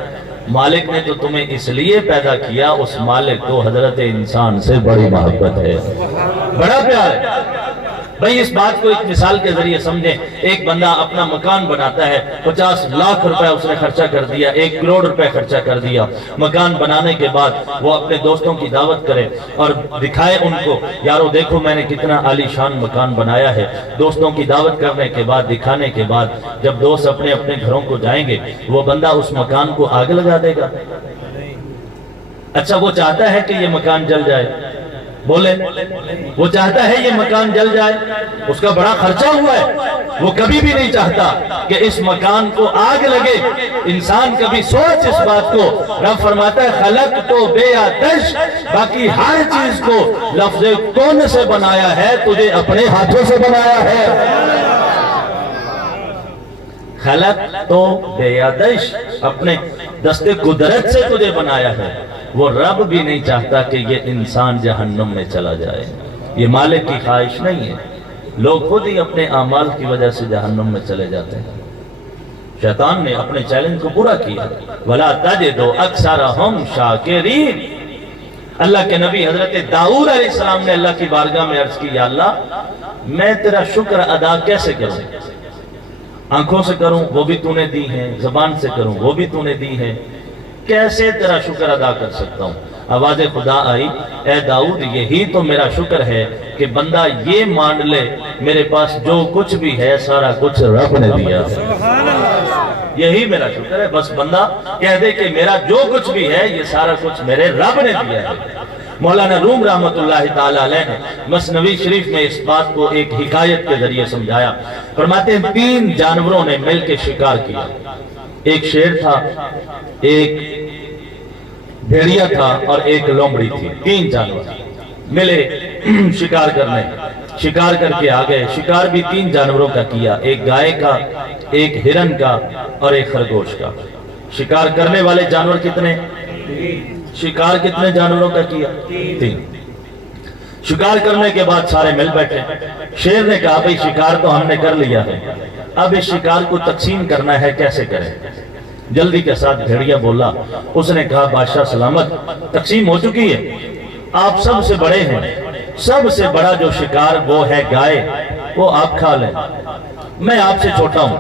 مالک نے تو تمہیں اس لیے پیدا کیا، اس مالک کو حضرت انسان سے بڑی محبت ہے، بڑا پیار ہے۔ بھئی اس بات کو ایک مثال کے ذریعے سمجھیں، ایک بندہ اپنا مکان بناتا ہے، 50 لاکھ روپے اس نے خرچہ کر دیا، 1 کروڑ روپے خرچہ کر دیا، مکان بنانے کے بعد وہ اپنے دوستوں کی دعوت کرے اور دکھائے ان کو، یارو دیکھو میں نے کتنا عالی شان مکان بنایا ہے۔ دوستوں کی دعوت کرنے کے بعد، دکھانے کے بعد جب دوست اپنے اپنے گھروں کو جائیں گے، وہ بندہ اس مکان کو آگ لگا دے گا؟ اچھا وہ چاہتا ہے کہ یہ مکان جل جائے؟ بولے وہ چاہتا ہے یہ مکان جل جائے؟ اس کا بڑا خرچہ ہوا ہے، وہ کبھی بھی نہیں چاہتا کہ اس مکان کو آگ لگے۔ انسان کبھی سوچ اس بات کو، رب فرماتا ہے خلق تو بے آتش، باقی ہر چیز کو لفظ کون سے بنایا ہے؟ تجھے اپنے ہاتھوں سے بنایا ہے۔ خلق تو بے آتش، اپنے دست قدرت سے تجھے بنایا ہے۔ وہ رب بھی نہیں چاہتا کہ یہ انسان جہنم میں چلا جائے، یہ مالک کی خواہش نہیں ہے۔ لوگ خود ہی اپنے اعمال کی وجہ سے جہنم میں چلے جاتے ہیں۔ شیطان نے اپنے چیلنج کو پورا کیا، وَلَا تَجِدُ أَكْثَرَهُمْ شَاكِرِينَ۔ اللہ کے نبی حضرت داؤد علیہ السلام نے اللہ کی بارگاہ میں عرض کی، یا اللہ میں تیرا شکر ادا کیسے کروں؟ آنکھوں سے کروں وہ بھی تو نے دی ہیں، زبان سے کروں وہ بھی تو نے دی ہیں، کیسے تیرا شکر ادا کر سکتا ہوں؟ آواز خدا آئی، اے داؤد یہی تو میرا شکر ہے کہ بندہ یہ مان لے میرے پاس جو کچھ بھی ہے سارا کچھ رب نے دیا ہے۔ یہی میرا شکر ہے، بس بندہ کہہ دے کہ میرا جو کچھ بھی ہے یہ سارا کچھ میرے رب نے دیا ہے۔ مولانا روم رحمت اللہ تعالیٰ علیہ نے مثنوی شریف میں اس بات کو ایک حکایت کے ذریعے سمجھایا۔ فرماتے ہیں 3 جانوروں نے مل کے شکار کیا، ایک شیر تھا، ایک بھیڑیا تھا اور ایک لومڑی تھی۔ 3 جانور ملے شکار کرنے، شکار کر کے آگئے۔ شکار بھی 3 جانوروں کا کیا، ایک گائے کا، ایک ہرن کا اور ایک خرگوش کا۔ شکار کرنے والے جانور کتنے؟ شکار کتنے جانوروں کا کیا؟ 3۔ شکار کرنے کے بعد سارے مل بیٹھے۔ شیر نے کہا بھئی شکار تو ہم نے کر لیا ہے، اب اس شکار کو تقسیم کرنا ہے، کیسے کریں؟ جلدی کے ساتھ بھیڑیا بولا، اس نے کہا بادشاہ سلامت، تقسیم ہو چکی ہے، آپ سب سے بڑے ہیں، سب سے بڑا جو شکار وہ ہے گائے، وہ آپ کھا لیں، میں آپ سے چھوٹا ہوں،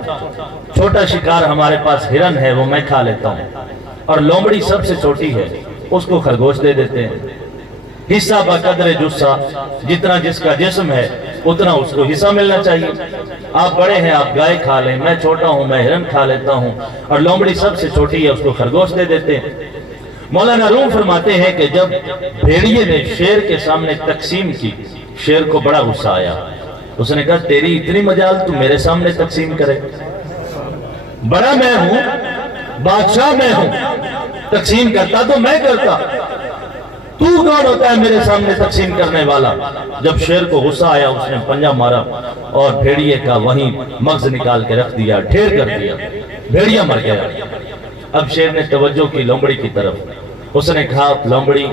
چھوٹا شکار ہمارے پاس ہرن ہے وہ میں کھا لیتا ہوں، اور لومڑی سب سے چھوٹی ہے اس کو خرگوش دے دیتے ہیں۔ حصہ بقدر جسہ، جتنا جس کا جسم ہے اتنا اس کو حصہ ملنا چاہیے۔ آپ بڑے ہیں آپ گائے کھا لیں، میں چھوٹا ہوں میں ہرن کھا لیتا ہوں، اور لومڑی سب سے چھوٹی ہے اس کو خرگوش دے دیتے ہیں۔ مولانا روم فرماتے ہیں کہ جب بھیڑیے نے شیر کے سامنے تقسیم کی، شیر کو بڑا غصہ آیا، اس نے کہا تیری اتنی مجال تو میرے سامنے تقسیم کرے، بڑا میں ہوں، بادشاہ میں ہوں، تقسیم کرتا تو میں کرتا، تو کون ہوتا ہے میرے سامنے تقسیم کرنے والا؟ جب شیر کو غصہ آیا اس نے پنجہ مارا اور بھیڑیے کا وہیں مغز نکال کے رکھ دیا، ڈھیر کر دیا، بھیڑیا مر گیا۔ اب شیر نے توجہ کی لومڑی کی طرف، اس نے کہا لومڑی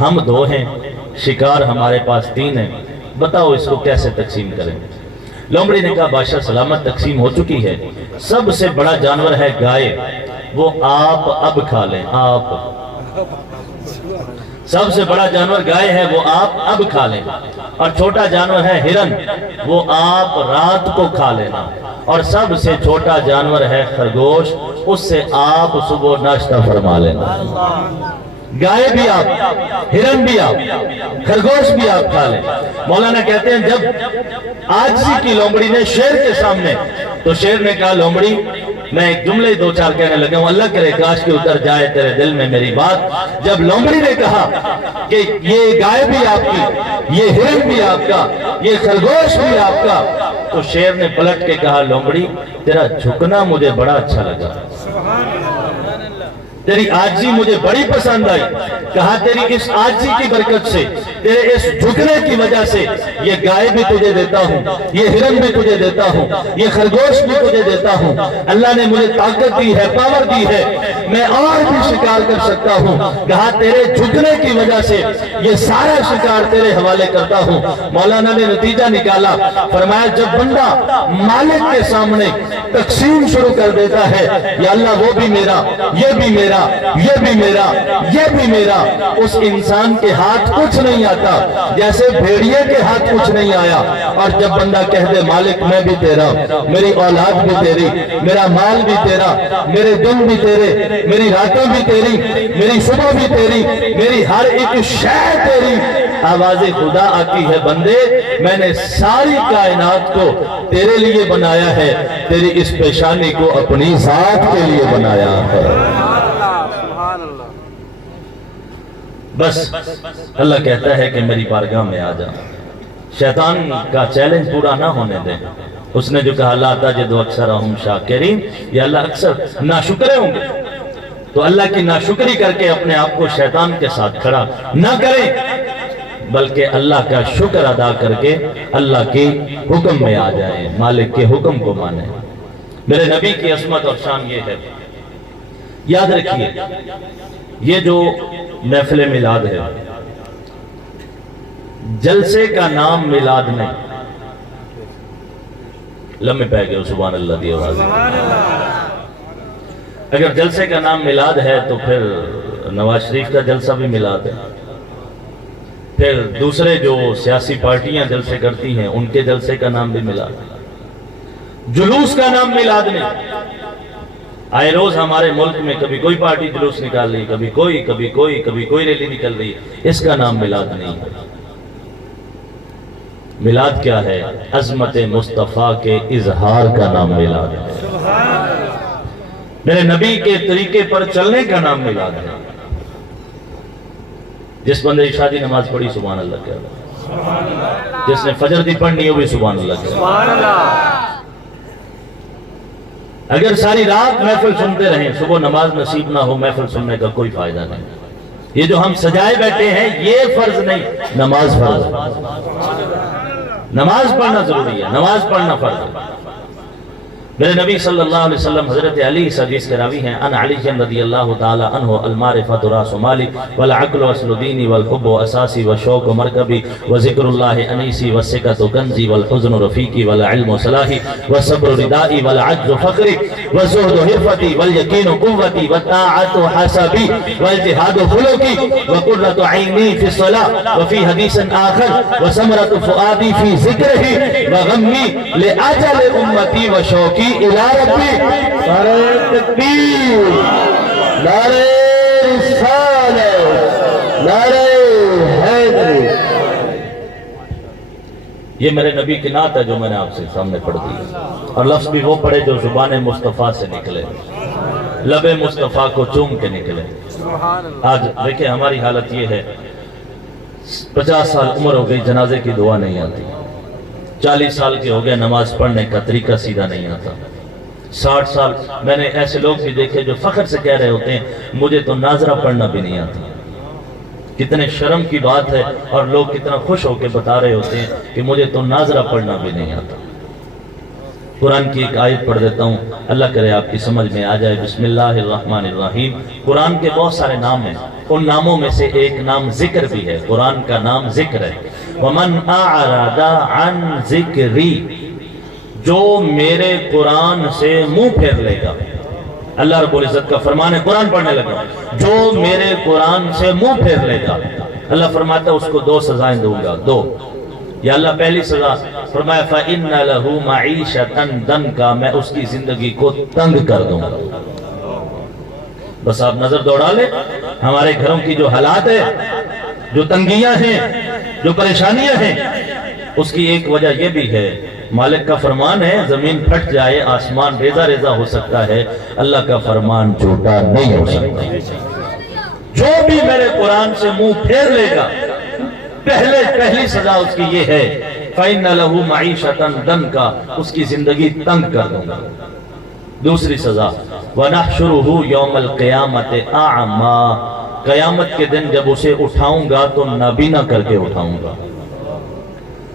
ہم 2 ہیں، شکار ہمارے پاس 3 ہیں، بتاؤ اس کو کیسے تقسیم کریں؟ لومڑی نے کہا بادشاہ سلامت تقسیم ہو چکی ہے، سب سے بڑا جانور ہے گائے، وہ آپ اب کھا لیں، آپ سب سے بڑا جانور گائے ہے، وہ آپ اب کھا لیں، اور چھوٹا جانور ہے ہرن، وہ آپ رات کو کھا لینا، اور سب سے چھوٹا جانور ہے خرگوش، اس سے آپ صبح ناشتہ فرما لینا۔ گائے بھی آپ، ہرن بھی آپ، خرگوش بھی آپ کھا لیں۔ مولانا کہتے ہیں جب عاجزی کی لومڑی نے شیر کے سامنے، تو شیر نے کہا لومڑی میں ایک جملے دو چار کہنے لگا ہوں، اللہ کرے کاش کہ اتر جائے تیرے دل میں میری بات۔ جب لومڑی نے کہا کہ یہ گائے بھی آپ کی، یہ ہرن بھی آپ کا، یہ خرگوش بھی آپ کا، تو شیر نے پلٹ کے کہا لومڑی تیرا جھکنا مجھے بڑا اچھا لگا، تیری عاجزی مجھے بڑی پسند آئی، کہا تیری اس عاجزی کی برکت سے، تیرے اس جھکنے کی وجہ سے یہ گائے بھی تجھے دیتا ہوں، یہ ہرن بھی تجھے دیتا ہوں، یہ خرگوش بھی تجھے دیتا ہوں، اللہ نے مجھے طاقت دی ہے، پاور دی ہے، میں اور بھی شکار کر سکتا ہوں، کہا تیرے جھکنے کی وجہ سے یہ سارا شکار تیرے حوالے کرتا ہوں۔ مولانا نے نتیجہ نکالا، فرمایا جب بندہ مالک کے سامنے تقسیم شروع کر دیتا ہے، یا اللہ وہ بھی میرا، یہ بھی میرا، یہ بھی میرا، یہ بھی میرا، اس انسان کے ہاتھ کچھ نہیں آتا جیسے بھیڑیے کے ہاتھ کچھ نہیں آیا۔ اور جب بندہ کہہ دے مالک میں بھی تیرا، میری اولاد بھی تیری، میرا مال بھی تیرا، میرے دن بھی تیرے، میری راتیں بھی تیری، میری صبح بھی تیری، میری ہر ایک شے تیری، آواز خدا آتی ہے بندے میں نے ساری کائنات کو تیرے لیے بنایا ہے، تیری اس پیشانی کو اپنی ذات کے لیے بنایا ہے۔ بس اللہ کہتا ہے کہ میری بارگاہ میں آ جا، شیطان کا چیلنج پورا نہ ہونے دیں۔ اس نے جو کہا لا تجد اکثرہم شاکرین، یا اللہ اکثر ناشکرے ہوں گے، تو اللہ کی ناشکری کر کے اپنے آپ کو شیطان کے ساتھ کھڑا نہ کریں، بلکہ اللہ کا شکر ادا کر کے اللہ کے حکم میں آ جائیں، مالک کے حکم کو مانیں۔ میرے نبی کی عظمت اور شان یہ ہے، یاد رکھیے یہ جو محفل میلاد ہے، جلسے کا نام میلاد نہیں، لمحے پہ گئے سبحان اللہ دی آواز۔ اگر جلسے کا نام میلاد ہے تو پھر نواز شریف کا جلسہ بھی میلاد ہے، پھر دوسرے جو سیاسی پارٹیاں جلسے کرتی ہیں ان کے جلسے کا نام بھی میلاد ہے۔ جلوس کا نام میلاد نہیں، آئے روز ہمارے ملک میں کبھی کوئی پارٹی جلوس نکال رہی، کبھی کوئی ریلی نکل رہی، اس کا نام میلاد نہیں ہے۔ میلاد کیا ہے؟ عظمت مصطفیٰ کے اظہار کا نام میلاد ہے، میرے نبی کے طریقے پر چلنے کا نام میلاد ہے۔ جس بندے عشاء دی نماز پڑھی سبحان اللہ کہہ، جس نے فجر دی پڑھنی ہو بھی سبحان اللہ کہہ۔ اگر ساری رات محفل سنتے رہیں، صبح نماز نصیب نہ ہو، محفل سننے کا کوئی فائدہ نہیں۔ یہ جو ہم سجائے بیٹھے ہیں یہ فرض نہیں، نماز فرض ہے، نماز پڑھنا ضروری ہے، نماز پڑھنا فرض ہے۔ میرے نبی صلی اللہ علیہ وسلم حضرت علی اس حدیث کے راوی ہیں، ان علی رضی اللہ تعالی عنہ المعرفۃ راس مالی والعقل اصل دینی والحب اساسی والشوق مرکبی وذکر اللہ انیسی والثقۃ کنزی والحزن رفیقی والعلم صلاحی والصبر ردائی والعجز فخری والزہد حرفتی والیقین قوتی والطاعت حسبی والجہاد خلقی وقرۃ عینی فی الصلاۃ وفی حدیث آخر وثمرۃ فؤادی فی ذکرہ وغمی لاجل امتی وشوقی الہ ربی۔ نعرہ تکبیر، نعرہ رسالت، نعرہ حیدری۔ یہ میرے نبی کی نعت ہے جو میں نے آپ سے سامنے پڑھ دی، اور لفظ بھی وہ پڑھے جو زبان مصطفیٰ سے نکلے، لب مصطفیٰ کو چوم کے نکلے۔ آج دیکھیں ہماری حالت یہ ہے، 50 سال عمر ہو گئی جنازے کی دعا نہیں آتی، 40 سال کے ہو گئے نماز پڑھنے کا طریقہ سیدھا نہیں آتا، 60 سال میں نے ایسے لوگ بھی دیکھے جو فخر سے کہہ رہے ہوتے ہیں مجھے تو ناظرہ پڑھنا بھی نہیں آتا۔ کتنے شرم کی بات ہے، اور لوگ کتنا خوش ہو کے بتا رہے ہوتے ہیں کہ مجھے تو ناظرہ پڑھنا بھی نہیں آتا۔ قرآن کی ایک آیت پڑھ دیتا ہوں، اللہ کرے آپ کی سمجھ میں آ جائے۔ بسم اللہ الرحمن الرحیم۔ قرآن کے بہت سارے نام ہیں، ان ناموں میں سے ایک نام ذکر بھی ہے، قرآن کا نام ذکر ہے۔ وَمَنْ أَعْرَضَ عَنْ ذِكْرِي، جو میرے قرآن سے منہ پھیر لے گا، اللہ رب العزت کا فرمان ہے، قرآن پڑھنے لگا، جو میرے قرآن سے منہ پھیر لے گا اللہ فرماتا ہے اس کو 2 سزائیں دوں گا، 2۔ یا اللہ پہلی سزا فرمایا فَإِنَّ لَهُ مَعِيشَةً دَنْكَ، میں اس کی زندگی کو تنگ کر دوں گا۔ بس آپ نظر دوڑا لیں ہمارے گھروں کی جو حالات ہے، جو تنگیاں ہیں، جو پریشانیاں ہیں، اس کی ایک وجہ یہ بھی ہے، مالک کا فرمان ہے زمین پھٹ جائے، آسمان ریزہ ریزہ ہو سکتا ہے، اللہ کا فرمان جھوٹا نہیں ہو سکتا۔ جو بھی میرے قرآن سے منہ پھیر لے گا، پہلی سزا اس کی یہ ہے فَإِنَّ لَهُ مَعِيشَةً دَنْكَ، اس کی زندگی تنگ کر دوں گا۔ دوسری سزا وَنَحْشُرُهُ يَوْمَ الْقِيَامَةِ أَعْمَى، قیامت کے دن جب اسے اٹھاؤں گا تو نابینا کر کے اٹھاؤں گا،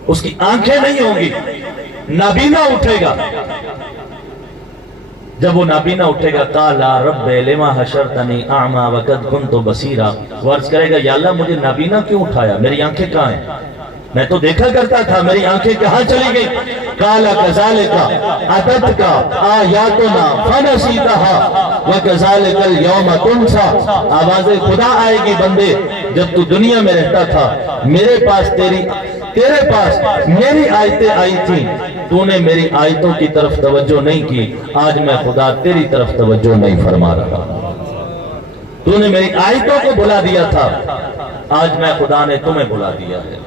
اس کی آنکھیں نہیں ہوں گی، نابینا اٹھے گا۔ جب وہ نابینا اٹھے گا قال رب لما حشرتنی اعمی وقد کنت بصیرا، وہ عرض کرے گا یا اللہ مجھے نابینا کیوں اٹھایا، میری آنکھیں کہاں ہیں، میں تو دیکھا کرتا تھا، میری آنکھیں کہاں چلی گئی؟ قال کذالک اتتک آیاتنا فنسیتها وکذالک اليوم تنسی، آواز خدا آئے گی بندے جب تو دنیا میں رہتا تھا میرے پاس تیرے پاس میری آیتیں آئی تھیں، تو نے میری آیتوں کی طرف توجہ نہیں کی، آج میں خدا تیری طرف توجہ نہیں فرما رہا، تو نے میری آیتوں کو بلا دیا تھا، آج میں خدا نے تمہیں بلا دیا ہے۔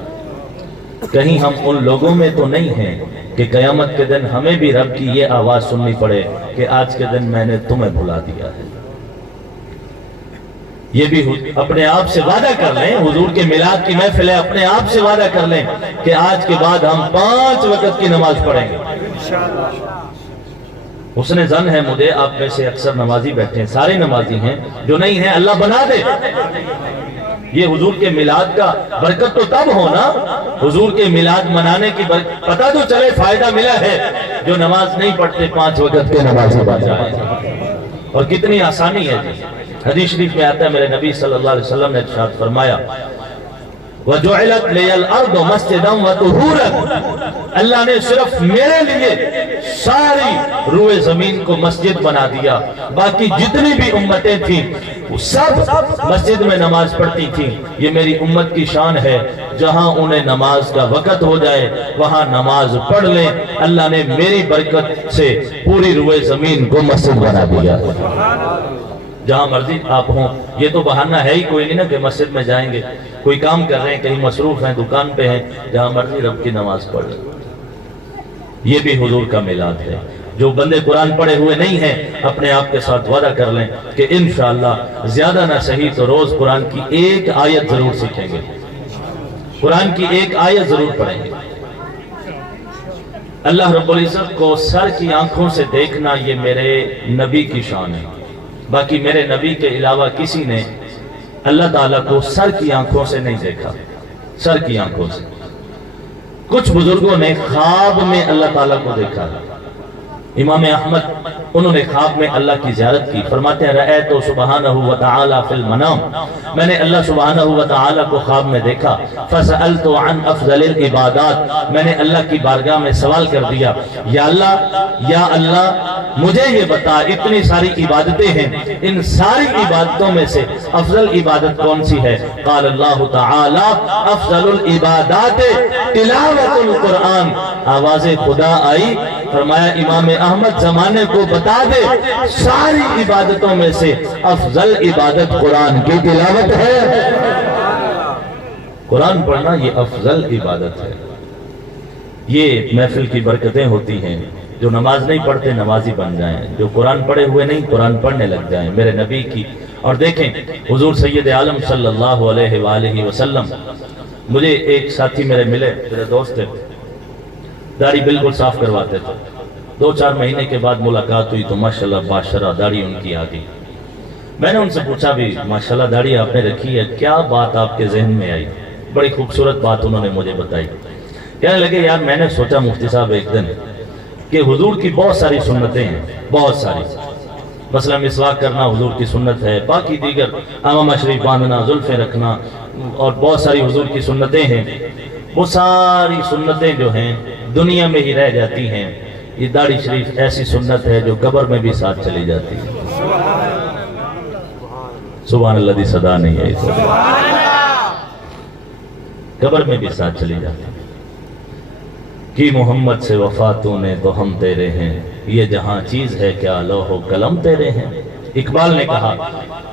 کہیں ہم ان لوگوں میں تو نہیں ہیں کہ قیامت کے دن ہمیں بھی رب کی یہ آواز سننی پڑے کہ آج کے دن میں نے تمہیں بلا دیا ہے۔ یہ بھی اپنے آپ سے وعدہ کر لیں، حضور کے میلاد کی محفل ہے، اپنے آپ سے وعدہ کر لیں کہ آج کے بعد ہم 5 وقت کی نماز پڑھیں گے۔ حسن ظن ہے مجھے آپ میں سے اکثر نمازی بیٹھے ہیں، سارے نمازی ہیں، جو نہیں ہیں اللہ بنا دے۔ یہ حضور کے میلاد کا برکت تو تب ہونا، حضور کے میلاد منانے کی پتہ تو چلے فائدہ ملا ہے، جو نماز نہیں پڑھتے 5 وقت کے نمازی بن جائیں۔ اور کتنی آسانی ہے جی، حدیث شریف میں آتا ہے میرے نبی صلی اللہ علیہ وسلم نے ارشاد فرمایا وَجُعِلَتْ لِيَ الْأَرْضُ مَسْجِدًا وَطُهُورًا، اللہ نے صرف میرے لیے ساری روئے زمین کو مسجد بنا دیا، باقی جتنی بھی امتیں تھیں وہ سب مسجد میں نماز پڑھتی تھیں۔ یہ میری امت کی شان ہے، جہاں انہیں نماز کا وقت ہو جائے وہاں نماز پڑھ لیں، اللہ نے میری برکت سے پوری روئے زمین کو مسجد بنا دیا۔ جہاں مرضی آپ ہوں، یہ تو بہانہ ہے ہی کوئی نہیں نا کہ مسجد میں جائیں گے، کوئی کام کر رہے ہیں، کہیں مصروف ہیں، دکان پہ ہیں، جہاں مرضی رب کی نماز پڑھ لیں۔ یہ بھی حضور کا میلاد ہے۔ جو بندے قرآن پڑھے ہوئے نہیں ہیں اپنے آپ کے ساتھ وعدہ کر لیں کہ انشاءاللہ زیادہ نہ صحیح تو روز قرآن کی 1 آیت ضرور سیکھیں گے، قرآن کی 1 آیت ضرور پڑھیں گے۔ اللہ رب العزت کو سر کی آنکھوں سے دیکھنا یہ میرے نبی کی شان ہے، باقی میرے نبی کے علاوہ کسی نے اللہ تعالیٰ کو سر کی آنکھوں سے نہیں دیکھا، سر کی آنکھوں سے۔ کچھ بزرگوں نے خواب میں اللہ تعالیٰ کو دیکھا، امام احمد انہوں نے خواب میں اللہ کی زیارت کی، فرماتے ہیں رأیت سبحانہ وتعالی فی المنام، میں نے اللہ سبحانہ وتعالی کو خواب میں دیکھا، فسألت عن افضل العبادات، میں نے اللہ کی بارگاہ میں سوال کر دیا یا اللہ مجھے یہ بتا اتنی ساری عبادتیں ہیں، ان ساری عبادتوں میں سے افضل عبادت کون سی ہے؟ قال اللہ تعالی افضل العبادات تلاوت القرآن، آواز خدا آئی، فرمایا امام احمد زمانے کو بتا دے ساری عبادتوں میں سے افضل عبادت قرآن کی تلاوت ہے۔ قرآن پڑھنا یہ افضل عبادت ہے۔ یہ محفل کی برکتیں ہوتی ہیں، جو نماز نہیں پڑھتے نمازی بن جائیں، جو قرآن پڑھے ہوئے نہیں قرآن پڑھنے لگ جائیں میرے نبی کی۔ اور دیکھیں حضور سید عالم صلی اللہ علیہ وآلہ وسلم، مجھے ایک ساتھی میرے ملے، میرے دوست تھے، داڑھی بالکل صاف کرواتے تھے، 2-4 مہینے کے بعد ملاقات ہوئی تو ماشاءاللہ باشرہ داڑھی ان کی آگئی۔ میں نے ان سے پوچھا بھی ماشاءاللہ داڑھی آپ نے رکھی ہے، کیا بات آپ کے ذہن میں آئی؟ بڑی خوبصورت بات انہوں نے مجھے بتائی، کہنے لگے یار میں نے سوچا مفتی صاحب ایک دن کہ حضور کی بہت ساری سنتیں ہیں، بہت ساری، مثلا مسواک کرنا حضور کی سنت ہے، باقی دیگر امامہ شریف باندھنا، زلفیں رکھنا اور بہت ساری حضور کی سنتیں ہیں، وہ ساری سنتیں جو ہیں دنیا میں ہی رہ جاتی ہیں، یہ داڑھی شریف ایسی سنت ہے جو قبر میں بھی ساتھ چلی جاتی ہے۔ سبحان اللہ دی صدا نہیں ہے تو قبر میں بھی ساتھ چلی جاتی کہ محمد سے وفا تو نے تو ہم تیرے ہیں، یہ جہاں چیز ہے کیا لوح و قلم تیرے ہیں۔ اقبال نے کہا،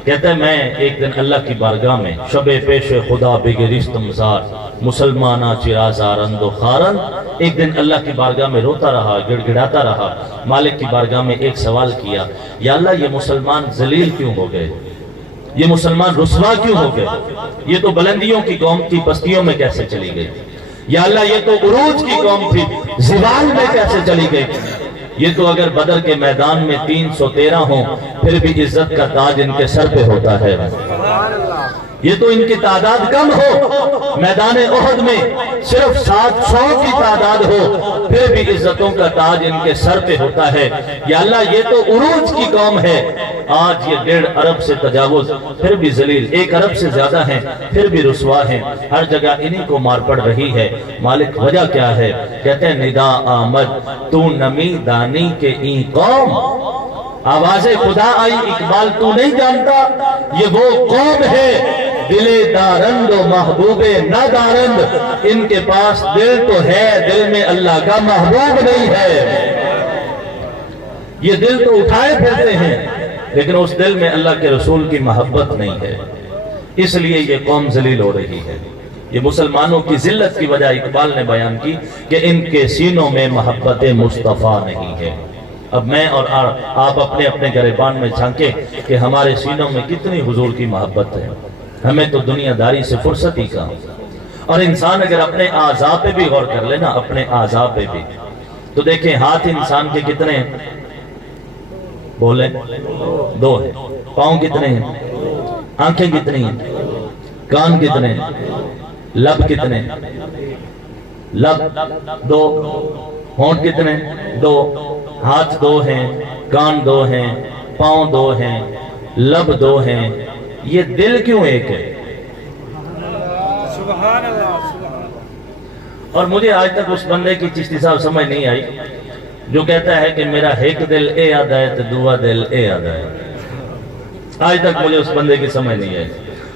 کہتا ہے میں ایک دن اللہ کی بارگاہ میں شب پیش خدا بگریستم زار مسلمانہ چرازارند و خارن، ایک دن اللہ کی بارگاہ میں روتا رہا، گڑ گڑاتا رہا، مالک کی بارگاہ میں ایک سوال کیا، یا اللہ یہ مسلمان ذلیل کیوں ہو گئے، یہ مسلمان رسوا کیوں ہو گئے، یہ تو بلندیوں کی قوم تھی پستیوں میں کیسے چلی گئی، یا اللہ یہ تو عروج کی قوم تھی زوال میں کیسے چلی گئی، یہ تو اگر بدر کے میدان میں 313 ہوں پھر بھی عزت کا تاج ان کے سر پہ ہوتا ہے، یہ تو ان کی تعداد کم ہو، میدان احد میں صرف 700 کی تعداد ہو پھر بھی عزتوں کا تاج ان کے سر پہ ہوتا ہے، یا اللہ یہ تو عروج کی قوم ہے، آج یہ 1.5 ارب سے تجاوز پھر بھی ذلیل، 1 ارب سے زیادہ ہیں پھر بھی رسوا ہیں، ہر جگہ انہی کو مار پڑ رہی ہے، مالک وجہ کیا ہے، کہتے ہیں ندا آمد تو نمی دانی کے این قوم، آواز خدا آئی اقبال تو نہیں جانتا یہ وہ قوم ہے دل دارند و محبوب نہ دارند، ان کے پاس دل تو ہے دل میں اللہ کا محبوب نہیں ہے، یہ دل تو اٹھائے پھرتے ہیں لیکن اس دل میں اللہ کے رسول کی محبت نہیں ہے، اس لیے یہ قوم ذلیل ہو رہی ہے۔ یہ مسلمانوں کی ذلت کی وجہ اقبال نے بیان کی کہ ان کے سینوں میں محبت مصطفیٰ نہیں ہے۔ اب میں اور آپ اپنے اپنے گریبان میں جھانکیں کہ ہمارے سینوں میں کتنی حضور کی محبت ہے، ہمیں تو دنیا داری سے فرصت ہی کہاں، اور انسان اگر اپنے اعضاء پہ بھی غور کر لینا، اپنے اعضاء پہ بھی، تو دیکھیں ہاتھ انسان کے کتنے ہیں، بولیں 2 ہیں، پاؤں کتنے ہیں، آنکھیں کتنی ہیں، کان کتنے ہیں، لب کتنے، لب 2، ہونٹ کتنے 2، ہاتھ 2 ہیں، کان 2 ہیں، پاؤں 2 ہیں، لب 2 ہیں، یہ دل کیوں ایک ہے؟ سبحان اللہ۔ اور مجھے آج تک اس بندے کی چشتی صاحب سمجھ نہیں آئی جو کہتا ہے کہ میرا ایک دل اے یاد ہے تو دوسرا دل اے یاد ہے، آج تک مجھے اس بندے کی سمجھ نہیں آئی۔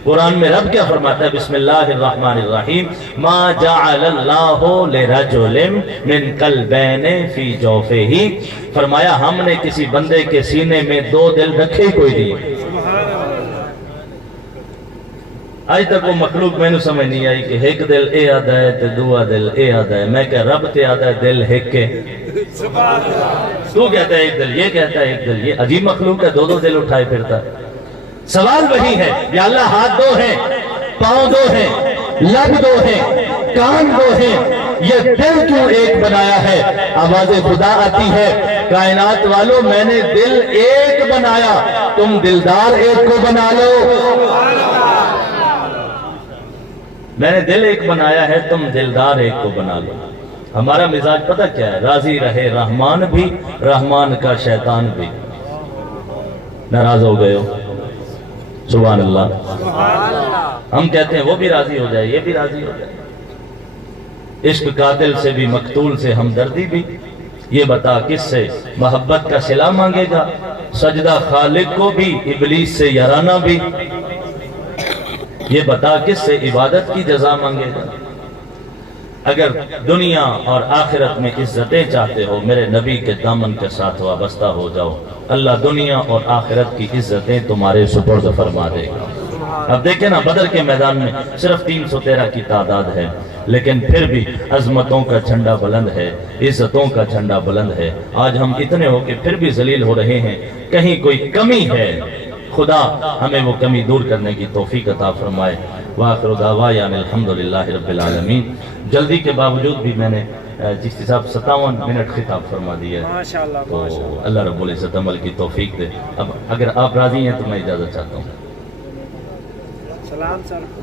قرآن میں رب کیا فرماتا ہے، بسم اللہ الرحمن الرحیم، ما جعل اللہ لرجل من قلبین فی جوفہ، فرمایا ہم نے کسی بندے کے سینے میں 2 دل رکھے کوئی نہیں۔ آج تک وہ مخلوق میں نے سمجھ نہیں آئی کہ ایک دل اے آدھا ہے تو دوسرا دل اے آدھا ہے، میں کہ رب تے آدھا ہے دل ایک کے، تو کہتا ہے ایک دل، یہ کہتا ہے ایک دل، یہ عجیب مخلوق ہے 2 دل اٹھائے پھرتا ہے۔ سوال وہی ہے، یا اللہ ہاتھ 2 ہیں، پاؤں 2 ہیں، لب 2 ہیں، کان 2 ہیں، یہ دل کیوں ایک بنایا ہے؟ آواز خدا آتی ہے، کائنات والوں میں نے دل ایک بنایا، تم دلدار ایک کو بنا لو، میں نے دل ایک بنایا ہے تم دلدار ایک کو بنا لو۔ ہمارا مزاج پتہ کیا ہے، راضی رہے رحمان بھی، رحمان کا شیطان بھی۔ ناراض ہو گئے ہو، سبحان اللہ، ہم کہتے ہیں وہ بھی راضی ہو جائے، یہ بھی راضی ہو جائے۔ عشق قاتل سے بھی مقتول سے ہمدردی بھی، یہ بتا کس سے محبت کا صلہ مانگے گا، سجدہ خالق کو بھی ابلیس سے یارانہ بھی، یہ بتا کس سے عبادت کی جزا مانگے گا۔ اگر دنیا اور آخرت میں عزتیں چاہتے ہو، میرے نبی کے دامن کے ساتھ وابستہ ہو جاؤ، اللہ دنیا اور آخرت کی عزتیں تمہارے سپرد فرما دے گا۔ اب دیکھیں نا، بدر کے میدان میں صرف 313 کی تعداد ہے، لیکن پھر بھی عظمتوں کا جھنڈا بلند ہے، عزتوں کا جھنڈا بلند ہے۔ آج ہم اتنے ہو کے پھر بھی ذلیل ہو رہے ہیں، کہیں کوئی کمی ہے، خدا ہمیں وہ کمی دور کرنے کی توفیق عطا فرمائے۔ وآخر دعوانا الحمدللہ رب العالمین۔ جلدی کے باوجود بھی میں نے چشتی صاحب 57 منٹ خطاب فرما دیا ہے، ماشاءاللہ تو اللہ رب العزت عمل کی توفیق دے۔ اب اگر آپ راضی ہیں تو میں اجازت چاہتا ہوں۔ سلام سر۔